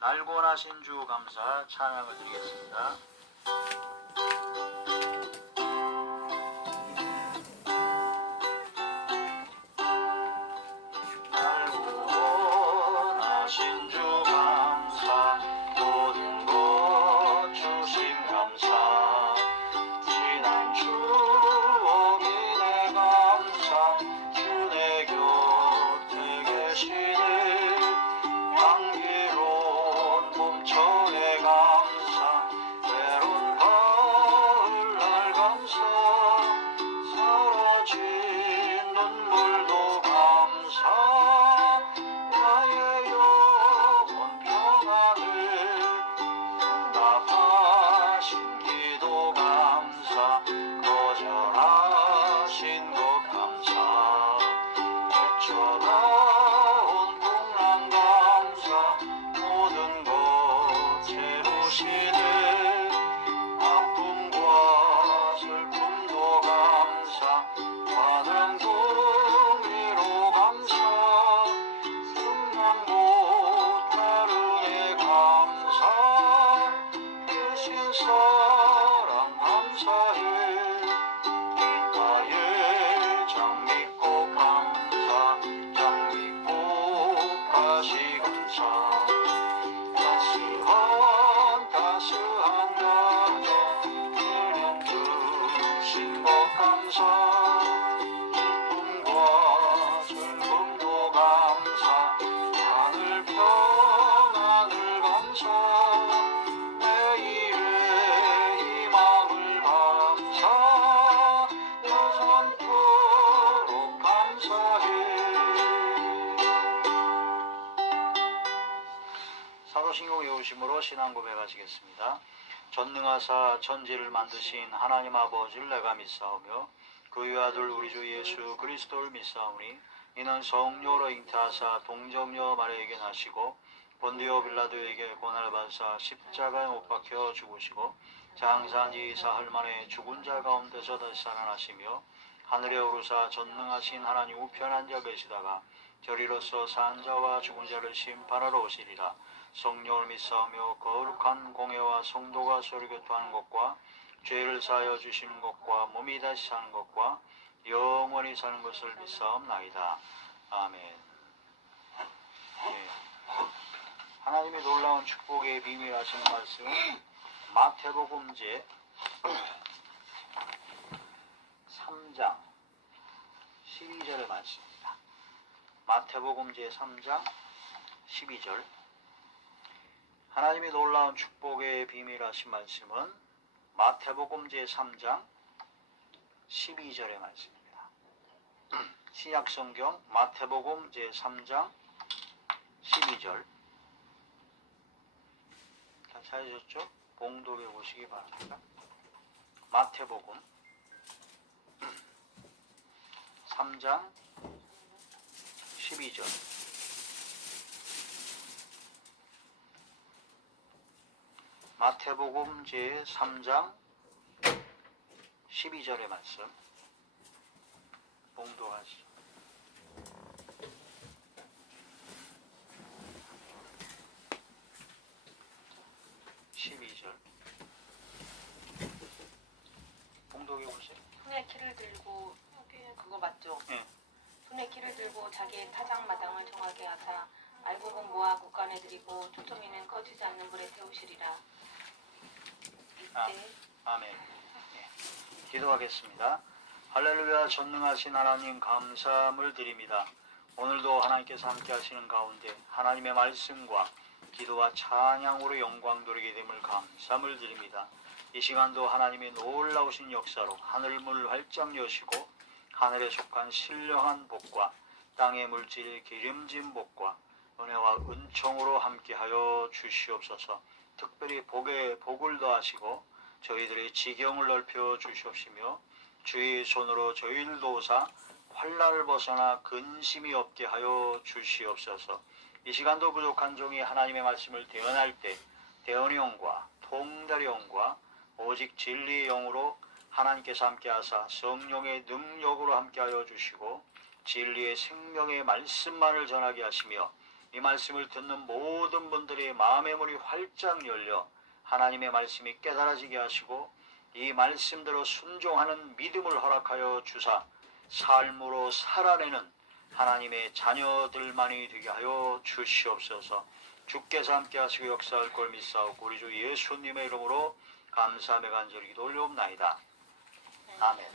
날 구원하신 주 감사 찬양을 드리겠습니다. 날 구원하신 주 감사 모든 것 주심 감사 지난 추억이 내 감사 주 내 곁에 계시네 향기로운 봄철의 감사 외로운 가을날 감사 사라진 눈물도 감사 나의 영혼 평안을 응답하신 기도 감사 거절하신 것 감사 헤쳐나온 풍랑 감사 모든 것 채우시네 아픔과 슬픔도 감사 환영동리로 감사 승만 못하는 애 감사 대신 사랑 감사해 나의 장미꽃 감사 장미꽃 다시 감사 따스한 가정 내림 주신 것 감사 기쁨과 슬픔도 감사 하늘 평안을 감사 내일의 희망을 감사 영원토록 감사해. 사도신경 외우심으로 신앙 고백하시겠습니다. 전능하사 천지를 만드신 하나님 아버지를 내가 믿사오며 그의 아들 우리 주 예수 그리스도를 믿사오니 이는 성령으로 잉태하사 동정녀 마리아에게 나시고 본디오 빌라도에게 고난을 받으사 십자가에 못 박혀 죽으시고 장사한 지 사흘 만에 죽은 자 가운데서 다시 살아나시며 하늘에 오르사 전능하신 하나님 우편에 앉아 계시다가 저리로서 산 자와 죽은 자를 심판하러 오시리라. 성령을 믿사오며 거룩한 공예와 성도가 서로 교통하는 것과 죄를 사하여 주시는 것과 몸이 다시 사는 것과 영원히 사는 것을 믿사옵나이다. 아멘. 예. 하나님의 놀라운 축복의 비밀 하시는 말씀은 마태복음 제 3장 12절의 말씀입니다. 마태복음 제 3장 12절 하나님의 놀라운 축복의 비밀 하신 말씀은 마태복음 제 3장 12절의 말씀입니다. 신약성경 마태복음 제 3장 12절 다 찾으셨죠? 봉독해 보시기 바랍니다. 마태복음 3장 12절 마태복음 제 3장 12절의 말씀 봉독하시죠. 봉독해 보세요. 손에 키를 들고 그거 맞죠? 네. 손에 키를 들고 자기의 타작마당을 정하게 하사 알곡은 모아 국간에 들이고 초토미는 꺼지지 않는 불에 태우시리라. 이때 아멘. 네. 기도하겠습니다. 할렐루야. 전능하신 하나님 감사함을 드립니다. 오늘도 하나님께서 함께 하시는 가운데 하나님의 말씀과 기도와 찬양으로 영광 돌리게 됨을 감사함을 드립니다. 이 시간도 하나님의 놀라우신 역사로 하늘문을 활짝 여시고 하늘에 속한 신령한 복과 땅의 물질 기름진 복과 은혜와 은총으로 함께하여 주시옵소서. 특별히 복을 더하시고 저희들의 지경을 넓혀 주시옵시며 주의 손으로 저희를 도우사 환난을 벗어나 근심이 없게 하여 주시옵소서. 이 시간도 부족한 종이 하나님의 말씀을 대언할 때 대언의 영과 통달의 영과 오직 진리의 영으로 하나님께서 함께하사 성령의 능력으로 함께하여 주시고 진리의 생명의 말씀만을 전하게 하시며 이 말씀을 듣는 모든 분들의 마음의 문이 활짝 열려 하나님의 말씀이 깨달아지게 하시고 이 말씀대로 순종하는 믿음을 허락하여 주사 삶으로 살아내는 하나님의 자녀들만이 되게 하여 주시옵소서. 주께서 함께 하시고 역사할 걸 믿사오고 우리 주 예수님의 이름으로 감사하며 간절히 기도 올려옵나이다. 아멘.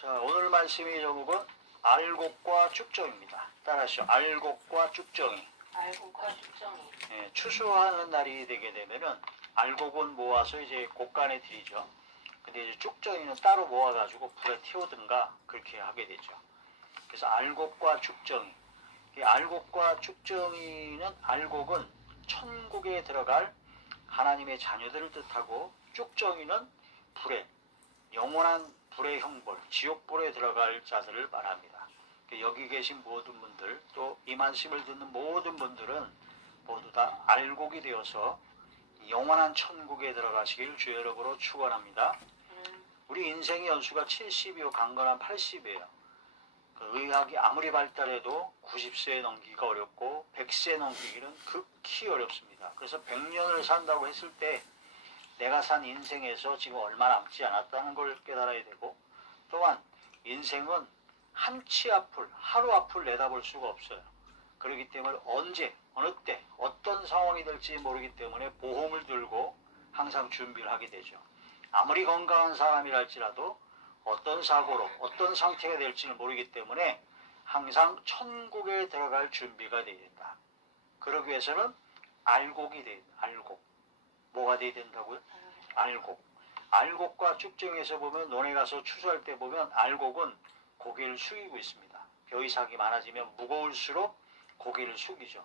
자, 오늘 말씀의 제목은 알곡과 쭉정입니다. 따라하시죠. 알곡과 쭉정이. 알곡과 쭉정이. 예, 추수하는 날이 되게 되면은 알곡은 모아서 이제 곡간에 들이죠. 근데 이제 쭉정이는 따로 모아가지고 불에 태우든가 그렇게 하게 되죠. 그래서 알곡과 쭉정이. 이 알곡과 쭉정이는 알곡은 천국에 들어갈 하나님의 자녀들을 뜻하고 쭉정이는 불에 영원한 불의 형벌, 지옥불에 들어갈 자들을 말합니다. 여기 계신 모든 분들 또 이 말씀을 듣는 모든 분들은 모두 다 알곡이 되어서 영원한 천국에 들어가시길 주의 이름으로 축원합니다. 우리 인생의 연수가 70이요 강건한 80이에요. 의학이 아무리 발달해도 90세에 넘기기가 어렵고 100세에 넘기기는 극히 어렵습니다. 그래서 100년을 산다고 했을 때 내가 산 인생에서 지금 얼마 남지 않았다는 걸 깨달아야 되고 또한 인생은 한치 앞을 하루 앞을 내다볼 수가 없어요. 그렇기 때문에 언제 어느 때 어떤 상황이 될지 모르기 때문에 보험을 들고 항상 준비를 하게 되죠. 아무리 건강한 사람이랄지라도 어떤 사고로 어떤 상태가 될지는 모르기 때문에 항상 천국에 들어갈 준비가 되어야 된다. 그러기 위해서는 알곡이 돼야 된다. 알곡. 뭐가 돼야 된다고요? 알곡. 알곡과 쭉정에서 보면 논에 가서 추수할 때 보면 알곡은 고개를 숙이고 있습니다. 벼이삭이 많아지면 무거울수록 고개를 숙이죠.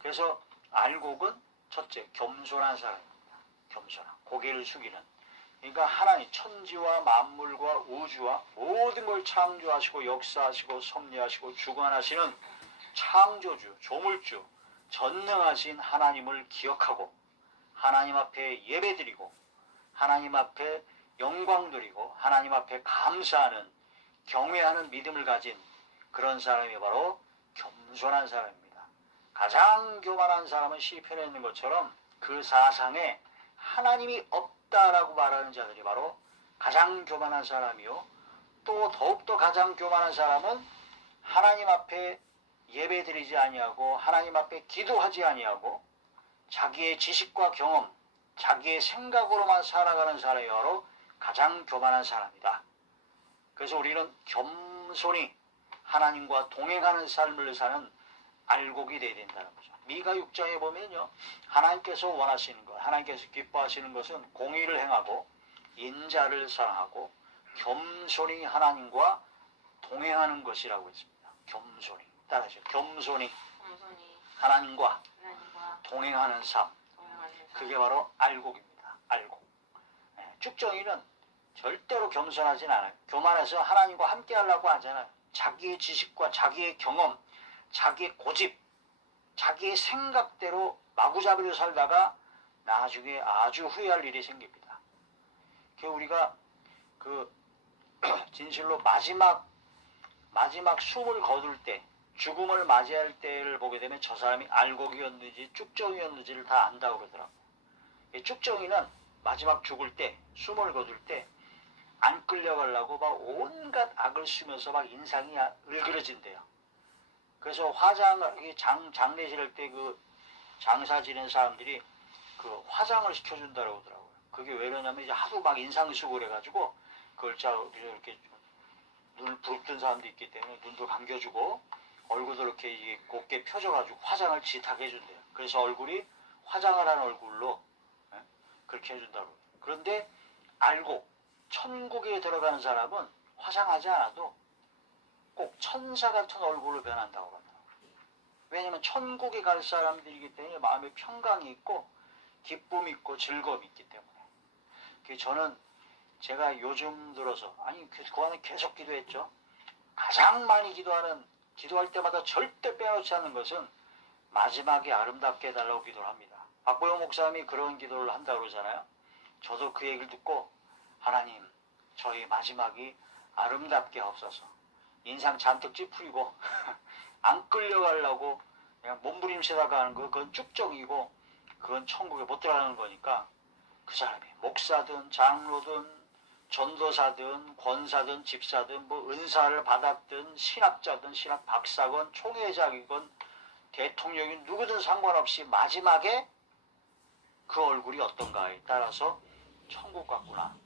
그래서 알곡은 첫째 겸손한 사람입니다. 겸손한 고개를 숙이는. 그러니까 하나님 천지와 만물과 우주와 모든 걸 창조하시고 역사하시고 섭리하시고 주관하시는 창조주, 조물주, 전능하신 하나님을 기억하고 하나님 앞에 예배드리고 하나님 앞에 영광 드리고 하나님 앞에 감사하는 경외하는 믿음을 가진 그런 사람이 바로 겸손한 사람입니다. 가장 교만한 사람은 시편에 있는 것처럼 그 사상에 하나님이 없다라고 말하는 자들이 바로 가장 교만한 사람이요. 또 더욱더 가장 교만한 사람은 하나님 앞에 예배드리지 아니하고 하나님 앞에 기도하지 아니하고 자기의 지식과 경험, 자기의 생각으로만 살아가는 사람이 바로 가장 교만한 사람이다. 그래서 우리는 겸손히 하나님과 동행하는 삶을 사는 알곡이 되어야 된다는 거죠. 미가 6장에 보면요. 하나님께서 원하시는 것, 하나님께서 기뻐하시는 것은 공의를 행하고 인자를 사랑하고 겸손히 하나님과 동행하는 것이라고 했습니다. 겸손히. 따라하시죠. 겸손히 하나님과 동행하는 삶. 그게 바로 알곡입니다. 알곡. 쭉정이는 절대로 겸손하진 않아요. 교만해서 하나님과 함께 하려고 하잖아요. 자기의 지식과 자기의 경험, 자기의 고집, 자기의 생각대로 마구잡이로 살다가 나중에 아주 후회할 일이 생깁니다. 우리가 진실로 마지막 숨을 거둘 때, 죽음을 맞이할 때를 보게 되면 저 사람이 알곡이었는지 쭉정이었는지를 다 안다고 그러더라고요. 쭉정이는 마지막 죽을 때, 숨을 거둘 때 안 끌려가려고 막 온갖 악을 쓰면서 막 인상이 을그러진대요. 그래서 장례 지낼 때 장사 지낸 사람들이 화장을 시켜준다고 하더라고요. 그게 왜 그러냐면 이제 하도 막 인상 쓰고 그래가지고 그걸 이렇게 눈을 부릅뜬 사람도 있기 때문에 눈도 감겨주고 얼굴도 이렇게 곱게 펴져가지고 화장을 짓하게 해준대요. 그래서 얼굴이 화장을 한 얼굴로 그렇게 해준다고. 그런데 알고 천국에 들어가는 사람은 화장하지 않아도 꼭 천사 같은 얼굴로 변한다고 하더라고요. 왜냐하면 천국에 갈 사람들이기 때문에 마음에 평강이 있고 기쁨이 있고 즐거움이 있기 때문에. 저는 제가 요즘 들어서 그동안에 계속 기도했죠. 가장 많이 기도할 때마다 절대 빼놓지 않는 것은 마지막에 아름답게 해달라고 기도를 합니다. 박보영 목사님이 그런 기도를 한다고 그러잖아요. 저도 그 얘기를 듣고 하나님 저희 마지막이 아름답게 하옵소서. 인상 잔뜩 찌푸리고 안 끌려가려고 그냥 몸부림치다가 하는 거 그건 쭉정이고 그건 천국에 못 들어가는 거니까 그 사람이 목사든 장로든 전도사든 권사든 집사든 뭐 은사를 받았든 신학자든 신학 박사건 총회장이건 대통령이 누구든 상관없이 마지막에 그 얼굴이 어떤가에 따라서 천국 같구나,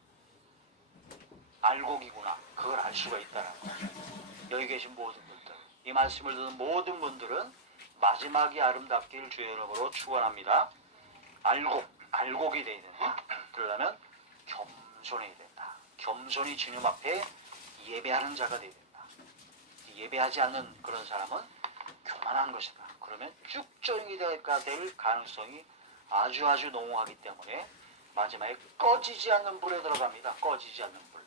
알곡이구나, 그걸 알 수가 있다는 거죠. 여기 계신 모든 분들, 이 말씀을 듣는 모든 분들은 마지막이 아름답길 주의 이름으로 축원합니다. 알곡이 돼야 된다. 그러려면 겸손해야 된다. 겸손히 주님 앞에 예배하는 자가 돼야 된다. 예배하지 않는 그런 사람은 교만한 것이다. 그러면 쭉정이 될 가능성이 아주 농후하기 때문에 마지막에 꺼지지 않는 불에 들어갑니다. 꺼지지 않는 불.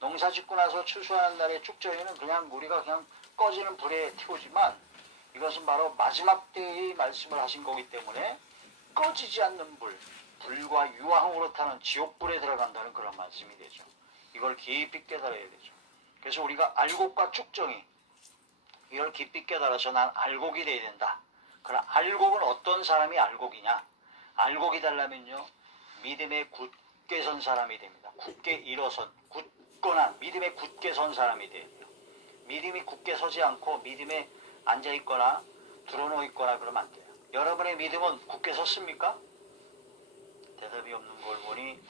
농사 짓고 나서 추수하는 날에 쭉정이는 그냥 우리가 그냥 꺼지는 불에 태우지만 이것은 바로 마지막 때의 말씀을 하신 거기 때문에 꺼지지 않는 불, 불과 유황으로 타는 지옥불에 들어간다는 그런 말씀이 되죠. 이걸 깊이 깨달아야 되죠. 그래서 우리가 알곡과 쭉정이 이걸 깊이 깨달아서 난 알곡이 돼야 된다. 그럼 알곡은 어떤 사람이 알곡이냐? 알곡이 되려면요, 믿음에 굳게 선 사람이 됩니다. 굳게 일어선, 굳거나 믿음에 굳게 선 사람이 돼요. 믿음이 굳게 서지 않고 믿음에 앉아있거나 드러누워 있거나 그러면 안 돼요. 여러분의 믿음은 굳게 섰습니까? 대답이 없는 걸 보니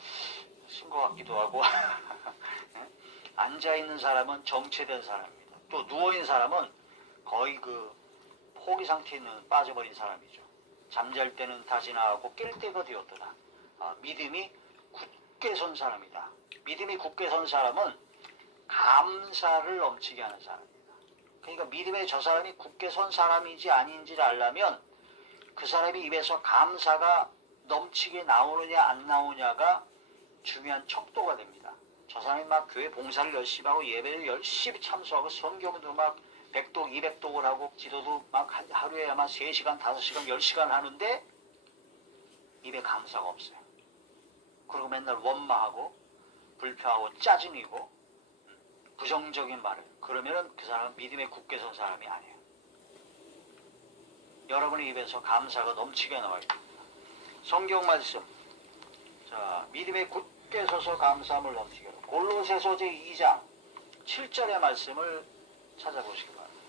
쓴 것 같기도 하고 앉아있는 사람은 정체된 사람입니다. 또 누워있는 사람은 거의 그 포기 상태에 빠져버린 사람이죠. 잠잘 때는 다시 나가고 깰 때가 되었더라. 믿음이 굳게 선 사람이다. 믿음이 굳게 선 사람은 감사를 넘치게 하는 사람입니다. 그러니까 믿음의 저 사람이 굳게 선 사람인지 아닌지를 알려면 그 사람이 입에서 감사가 넘치게 나오느냐 안 나오냐가 중요한 척도가 됩니다. 저 사람이 막 교회 봉사를 열심히 하고 예배를 열심히 참석하고 성경도 막 100독 200독을 하고 기도도 막 하루에 아마 3시간 5시간 10시간 하는데 입에 감사가 없어요. 그리고 맨날 원망하고 불평하고 짜증이고 부정적인 말을, 그러면은 그 사람은 믿음에 굳게 선 사람이 아니에요. 여러분의 입에서 감사가 넘치게 나와야 됩니다. 성경 말씀, 자, 믿음에 굳게 서서 감사함을 넘치게 하라. 골로새서 제2장 7절의 말씀을 찾아보시기 바랍니다.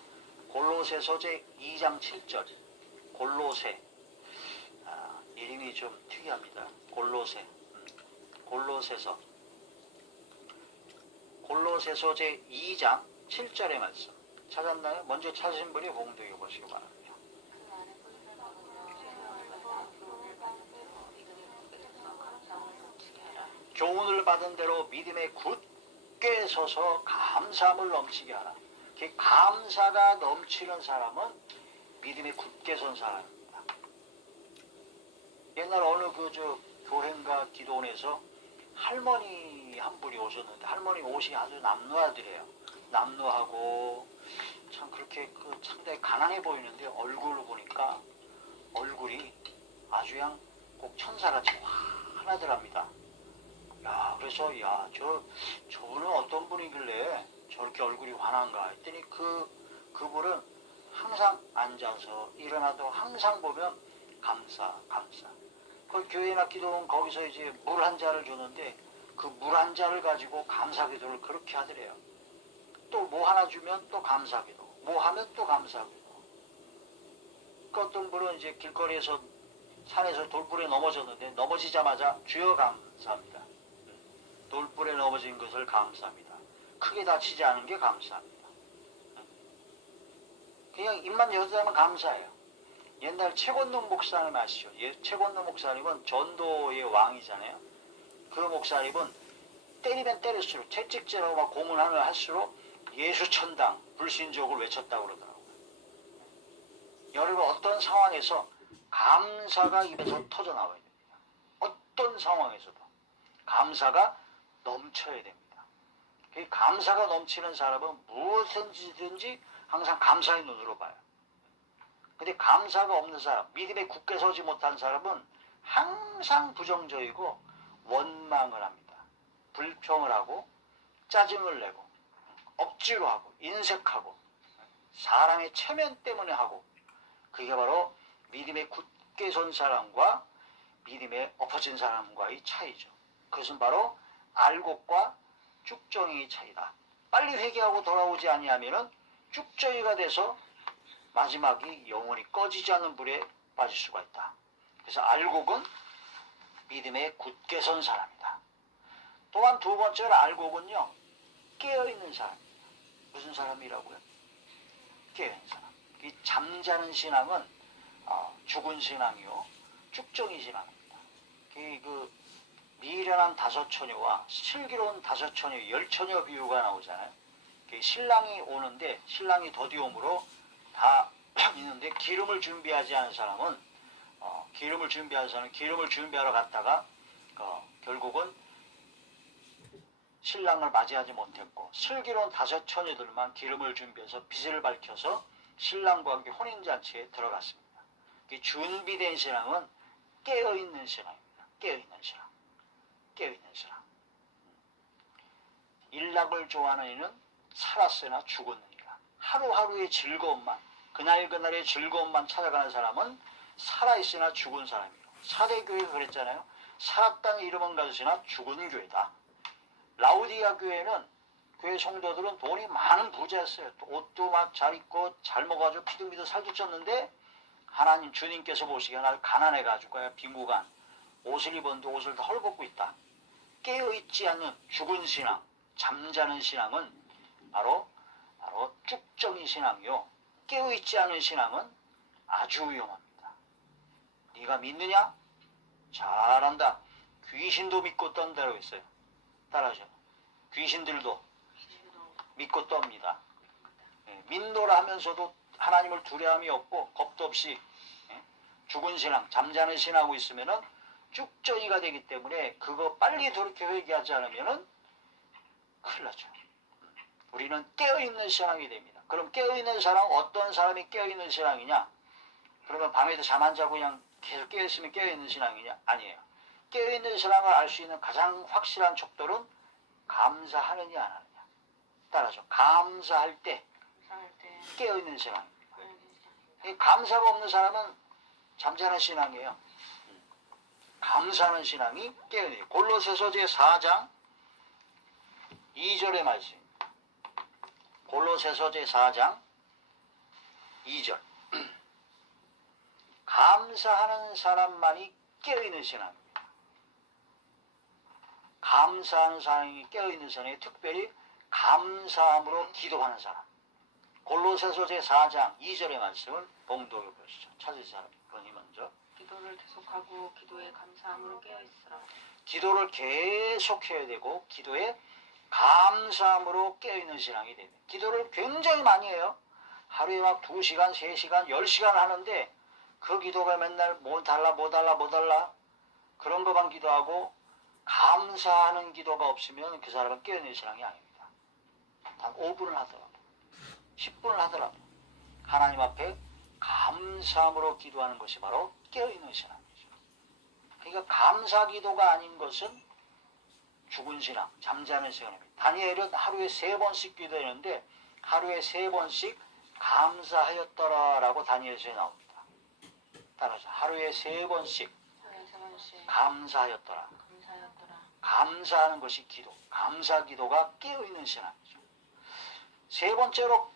골로새서 제2장 7절. 골로새, 이름이 좀 특이합니다. 골로새서 제2장 7절의 말씀 찾았나요? 먼저 찾으신 분이 봉독해 보시기 바랍니다. 교훈을 받은 대로 믿음에 굳게 서서 감사함을 넘치게 하라. 감사가 넘치는 사람은 믿음에 굳게 선 사람입니다. 옛날 어느 교회인가 기도원에서 할머니 한 분이 오셨는데, 할머니 옷이 아주 남루하더래요. 남루하고 참 그렇게 상당히 가난해 보이는데 얼굴을 보니까 얼굴이 아주 그냥 꼭 천사같이 환하더랍니다. 야, 그래서 저분은 어떤 분이길래 저렇게 얼굴이 환한가 했더니 그분은 항상 앉아서 일어나도 항상 보면 감사. 그 교회나 기도원 거기서 이제 물 한 잔을 주는데 그 물 한 잔을 가지고 감사 기도를 그렇게 하더래요. 또 뭐 하나 주면 또 감사 기도, 뭐 하면 또 감사 기도. 그 어떤 분은 이제 길거리에서 산에서 돌불에 넘어졌는데 넘어지자마자 주여 감사합니다. 돌불에 넘어진 것을 감사합니다. 크게 다치지 않은 게 감사합니다. 그냥 입만 열어두면 감사해요. 옛날 최권능 목사님 아시죠? 최권능 목사님은 전도의 왕이잖아요. 그 목사님은 때리면 때릴수록 채찍질하고 막 고문하면 할수록 예수천당 불신족을 외쳤다고 그러더라고요. 여러분, 어떤 상황에서 감사가 입에서 터져나와야 됩니다. 어떤 상황에서도 감사가 넘쳐야 됩니다. 그 감사가 넘치는 사람은 무엇이든지 항상 감사의 눈으로 봐요. 근데 감사가 없는 사람, 믿음에 굳게 서지 못한 사람은 항상 부정적이고 원망을 합니다. 불평을 하고 짜증을 내고 억지로 하고 인색하고 사람의 체면 때문에 하고 그게 바로 믿음에 굳게 선 사람과 믿음에 엎어진 사람과의 차이죠. 그것은 바로 알곡과 쭉정이의 차이다. 빨리 회개하고 돌아오지 아니하면은 쭉정이가 돼서 마지막이 영원히 꺼지지 않는 불에 빠질 수가 있다. 그래서 알곡은 믿음에 굳게 선 사람이다. 또한 두 번째로 알곡은요, 깨어있는 사람입니다. 무슨 사람이라고요? 깨어있는 사람. 이 잠자는 신앙은 죽은 신앙이요, 쭉정이 신앙입니다. 그 미련한 다섯 처녀와 슬기로운 다섯 처녀, 열 처녀 비유가 나오잖아요. 신랑이 오는데 신랑이 더디 오므로 다 있는데 기름을 준비하지 않은 사람은 기름을 준비하러 갔다가 결국은 신랑을 맞이하지 못했고, 슬기로운 다섯 처녀들만 기름을 준비해서 빛을 밝혀서 신랑과 함께 혼인잔치에 들어갔습니다. 준비된 신앙은 깨어있는 신앙입니다. 깨어있는 신앙. 일락을 좋아하는 이는 살았으나 죽었느니라. 하루하루의 즐거움만, 그날그날의 즐거움만 찾아가는 사람은 살아있으나 죽은 사람이에요. 사대교회가 그랬잖아요. 살았다는 이름은 가졌으나 죽은 교회다. 라우디아 교회는, 교회 성도들은 돈이 많은 부자였어요. 옷도 막 잘 입고 잘 먹어가지고 피둥피둥 살도 쪘는데, 하나님 주님께서 보시기에 날 가난해가지고 비무간 옷을 입었는데 옷을 다 헐벗고 있다. 깨어있지 않는 죽은 신앙, 잠자는 신앙은 바로 쭉정이 신앙이요, 깨어있지 않은 신앙은 아주 위험합니다. 네가 믿느냐? 잘한다. 귀신도 믿고 떤다고 했어요. 따라하죠. 귀신들도 믿고 떱니다. 믿노라 하면서도 하나님을 두려움이 없고 겁도 없이 죽은 신앙, 잠자는 신앙하고 있으면은 쭉정이가 되기 때문에 그거 빨리 돌이켜 회개하지 않으면은 큰일 나죠. 우리는 깨어있는 신앙이 됩니다. 그럼 깨어있는 사람, 어떤 사람이 깨어있는 신앙이냐? 그러면 밤에도 잠 안 자고 그냥 계속 깨어있으면 깨어있는 신앙이냐? 아니에요. 깨어있는 신앙을 알 수 있는 가장 확실한 척도는 감사하느냐 안 하느냐. 따라서 감사할 때 깨어있는 신앙입니다. 감사가 없는 사람은 잠자는 신앙이에요. 감사하는 신앙이 깨어있는. 골로새서 제4장 2절의 말씀. 골로새서 제4장 2절. 감사하는 사람만이 깨어있는 신앙입니다. 감사하는 사람이 깨어있는 사람이 특별히 감사함으로 기도하는 사람. 골로새서 제4장 2절의 말씀을 봉독해 보시죠. 찾으실 사람이 먼저. 기도를 계속하고 기도에 감사함으로 깨어있으라. 기도를 계속해야 되고 기도에 감사함으로 깨어있는 신앙이 됩니다. 기도를 굉장히 많이 해요. 하루에 막 2시간, 3시간, 10시간 하는데 그 기도가 맨날 뭐 달라 그런 것만 기도하고 감사하는 기도가 없으면 그 사람은 깨어있는 신앙이 아닙니다. 단 5분을 하더라도 10분을 하더라도 하나님 앞에 감사함으로 기도하는 것이 바로 깨어있는 신앙이죠. 그러니까 감사 기도가 아닌 것은 죽은 신앙, 잠자는 신앙입니다. 다니엘은 하루에 3번씩 기도했는데 하루에 3번씩 감사하였더라라고 다니엘서에 나옵니다. 따라서 하루에 3번씩 감사하였더라. 감사하는 것이 기도, 감사 기도가 깨어있는 신앙이죠. 세 번째로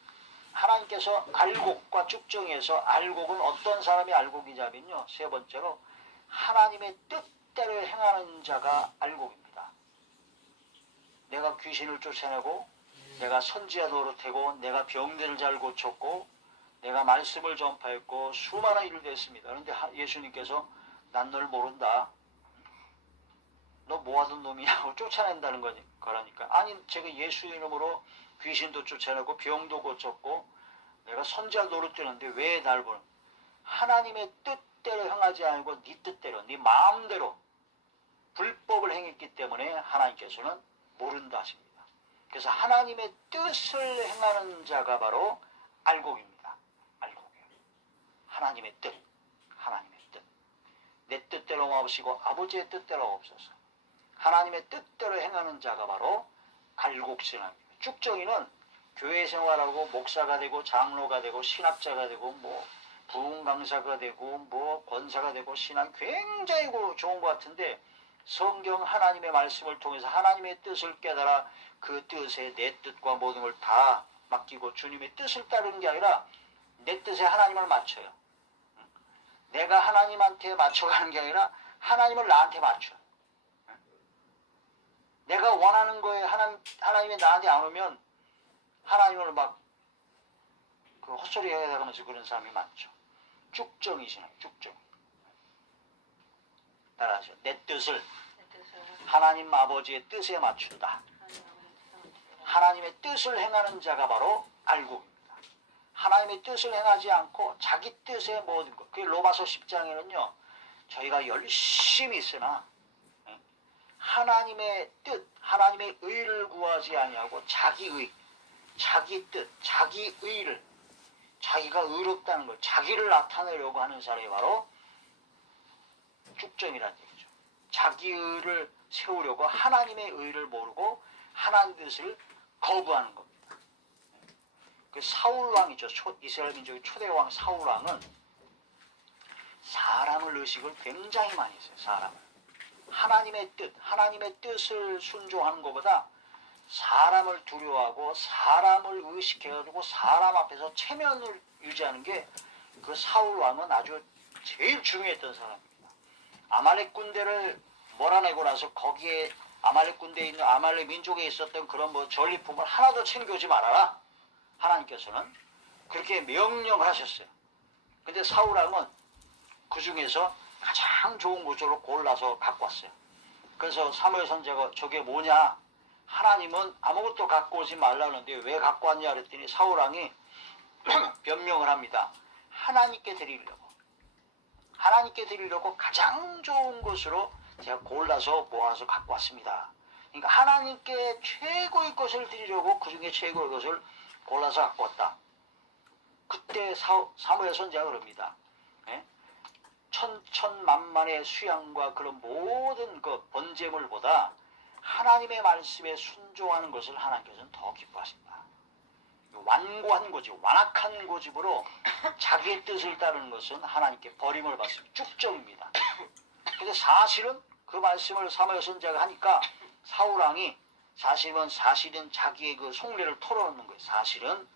하나님께서 알곡과 쭉정이에서, 알곡은 어떤 사람이 알곡이냐면요, 세 번째로 하나님의 뜻대로 행하는 자가 알곡입니다. 내가 귀신을 쫓아내고, 내가 선지자 노릇하고, 내가 병들을 잘 고쳤고, 내가 말씀을 전파했고 수많은 일을 했습니다. 그런데 예수님께서 난 널 모른다, 너 뭐하던 놈이냐고 쫓아낸다는 거라니까. 아니, 제가 예수 이름으로 귀신도 쫓아내고 병도 고쳤고 내가 선지자 노릇했는데 왜 날 보는? 하나님의 뜻대로 행하지 않고 네 뜻대로, 네 마음대로 불법을 행했기 때문에 하나님께서는 모른다 하십니다. 그래서 하나님의 뜻을 행하는 자가 바로 알곡입니다. 알곡이에요. 하나님의 뜻, 하나님의 뜻. 내 뜻대로 없으시고 아버지의 뜻대로 없어서 하나님의 뜻대로 행하는 자가 바로 알곡신앙입니다. 쭉정이는 교회 생활하고 목사가 되고 장로가 되고 신학자가 되고 뭐 부흥 강사가 되고 뭐 권사가 되고 신앙 굉장히 좋은 것 같은데 성경 하나님의 말씀을 통해서 하나님의 뜻을 깨달아 그 뜻에 내 뜻과 모든 걸 다 맡기고 주님의 뜻을 따르는 게 아니라 내 뜻에 하나님을 맞춰요. 내가 하나님한테 맞춰가는 게 아니라 하나님을 나한테 맞춰. 내가 원하는 거에 하나님이 나한테 안 오면 하나님을 막 그 헛소리 해가면서 그런 사람이 많죠. 쭉정이시네, 쭉정. 따라하죠. 내 뜻을 하나님 아버지의 뜻에 맞춘다. 하나님의 뜻을 행하는 자가 바로 알곡입니다. 하나님의 뜻을 행하지 않고 자기 뜻의 모든 것. 그 로마서 10장에는요. 저희가 열심히 있으나 하나님의 뜻, 하나님의 의를 구하지 아니하고 자기의, 자기 뜻, 자기 의를 자기가 의롭다는 걸 자기를 나타내려고 하는 사람이 바로 쭉정이라는 얘기죠. 자기 의를 세우려고 하나님의 의를 모르고 하나님 뜻을 거부하는 겁니다. 그 사울왕이죠. 이스라엘 민족의 초대왕 사울왕은 사람을 의식을 굉장히 많이 했어요. 사람을. 하나님의 뜻, 하나님의 뜻을 순종하는 것보다 사람을 두려워하고 사람을 의식해가지고 사람 앞에서 체면을 유지하는 게 그 사울왕은 아주 제일 중요했던 사람입니다. 아말렉 군대를 몰아내고 나서 거기에 아말렉 군대에 있는 아말렉 민족에 있었던 그런 뭐 전리품을 하나도 챙겨오지 말아라. 하나님께서는 그렇게 명령을 하셨어요. 근데 사울왕은 그 중에서 가장 좋은 것으로 골라서 갖고 왔어요. 그래서 사무엘 선지자가 저게 뭐냐? 하나님은 아무것도 갖고 오지 말라는데 왜 갖고 왔냐 그랬더니 사울왕이 변명을 합니다. 하나님께 드리려고 가장 좋은 것으로 제가 골라서 모아서 갖고 왔습니다. 그러니까 하나님께 최고의 것을 드리려고 그 중에 최고의 것을 골라서 갖고 왔다. 그때 사무엘 선지자가 그럽니다. 예? 천천만만의 수양과 그런 모든 그 번제물보다 하나님의 말씀에 순종하는 것을 하나님께서는 더 기뻐하십니다. 완고한 고집, 완악한 고집으로 자기의 뜻을 따르는 것은 하나님께 버림을 받습니다. 쭉정입니다. 근데 사실은 그 말씀을 사무엘 선지자가 하니까 사울왕이 사실은 자기의 그 속내를 털어놓는 거예요. 사실은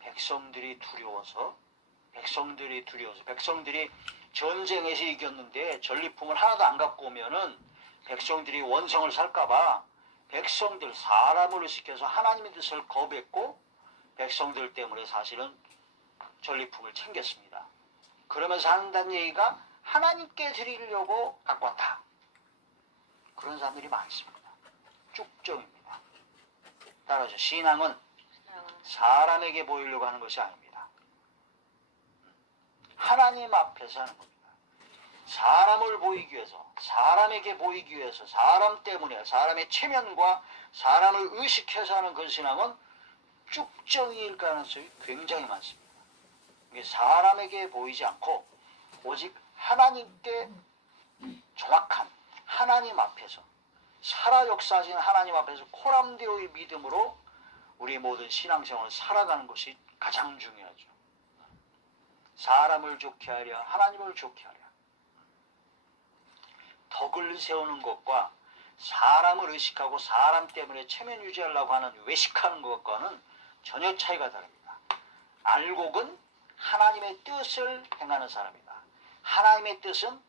백성들이 두려워서 백성들이 전쟁에서 이겼는데 전리품을 하나도 안 갖고 오면은 백성들이 원성을 살까봐 백성들 사람을 시켜서 하나님의 뜻을 거부했고 백성들 때문에 사실은 전리품을 챙겼습니다. 그러면서 한다는 얘기가 하나님께 드리려고 갖고 왔다. 그런 사람들이 많습니다. 쭉정입니다. 따라서 신앙은 사람에게 보이려고 하는 것이 아닙니다. 하나님 앞에서 하는 겁니다. 사람을 보이기 위해서, 사람에게 보이기 위해서, 사람 때문에 사람의 체면과 사람을 의식해서 하는 그 신앙은 쭉정이일 가능성이 굉장히 많습니다. 이게 사람에게 보이지 않고 오직 하나님께 정확한 하나님 앞에서 살아 역사하신 하나님 앞에서 코람되어의 믿음으로 우리 모든 신앙생활을 살아가는 것이 가장 중요하죠. 사람을 좋게 하랴 하나님을 좋게 하랴. 덕을 세우는 것과 사람을 의식하고 사람 때문에 체면 유지하려고 하는 외식하는 것과는 전혀 차이가 다릅니다. 알곡은 하나님의 뜻을 행하는 사람이다. 하나님의 뜻은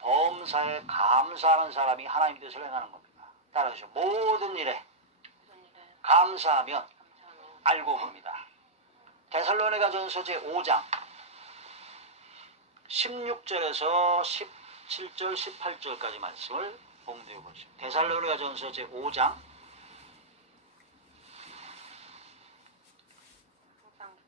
범사에 감사하는 사람이 하나님의 뜻을 행하는 겁니다. 따라서 모든 일에 감사하면 알곡입니다. 데살로니가전서 제5장 16절에서 17절 18절까지 말씀을 봉독해 보시죠. 데살로니가전서 제5장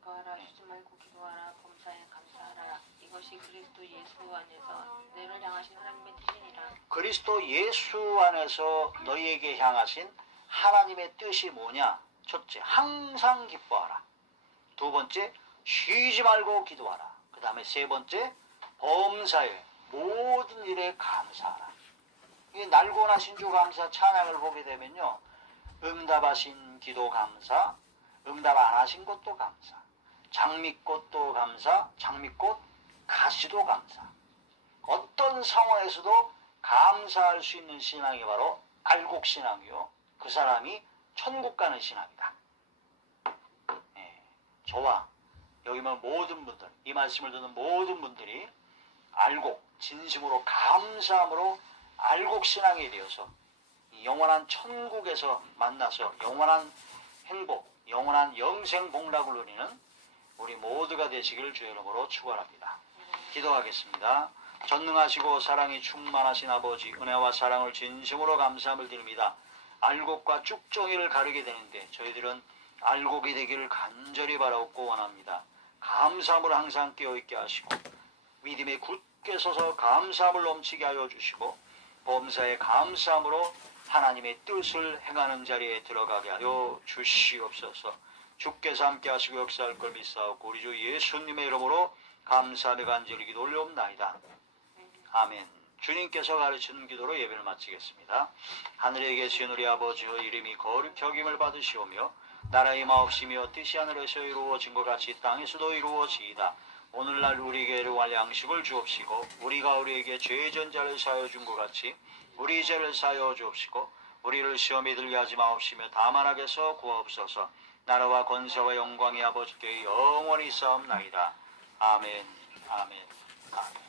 기뻐하라 쉬지 말고 기도하라 범사에 감사하라 이것이 그리스도 예수 안에서 너를 향하신 하나님의 뜻이니라. 그리스도 예수 안에서 너희에게 향하신 하나님의 뜻이 뭐냐? 첫째, 항상 기뻐하라. 두 번째, 쉬지 말고 기도하라. 그 다음에 세 번째, 범사에 모든 일에 감사하라. 이게 날고 나신 주 감사 찬양을 보게 되면요, 응답하신 기도 감사, 응답 안 하신 것도 감사, 장미꽃도 감사, 장미꽃 가시도 감사. 어떤 상황에서도 감사할 수 있는 신앙이 바로 알곡신앙이요. 그 사람이 천국 가는 신앙이다. 저와 여기 모든 분들, 이 말씀을 듣는 모든 분들이 알곡, 진심으로 감사함으로 알곡신앙에 대해서 영원한 천국에서 만나서 영원한 행복, 영원한 영생복락을 누리는 우리 모두가 되시기를 주의 이름으로 축원합니다. 기도하겠습니다. 전능하시고 사랑이 충만하신 아버지, 은혜와 사랑을 진심으로 감사함을 드립니다. 알곡과 쭉정이를 가르게 되는데 저희들은 알곡이 되기를 간절히 바라옵고 원합니다. 감사함으로 항상 깨어있게 하시고 믿음에 굳게 서서 감사함을 넘치게 하여 주시고 범사에 감사함으로 하나님의 뜻을 행하는 자리에 들어가게 하여 주시옵소서. 주께서 함께 하시고 역사할 걸 믿사옵고 우리 주 예수님의 이름으로 감사하며 간절히 기도 올려옵나이다. 아멘. 주님께서 가르치는 기도로 예배를 마치겠습니다. 하늘에 계신 우리 아버지의 이름이 거룩히 여김을 받으시오며 나라의 마옵시며 뜻이 하늘에서 이루어진 것 같이 땅에서도 이루어지이다. 오늘날 우리에게 일용할 양식을 주옵시고 우리가 우리에게 죄전 자를 사하여 준 것 같이 우리 죄를 사하여 주옵시고 우리를 시험에 들게 하지 마옵시며 다만 악에서 구하옵소서. 나라와 권세와 영광이 아버지께 영원히 있사옵나이다. 아멘. 아멘. 아멘.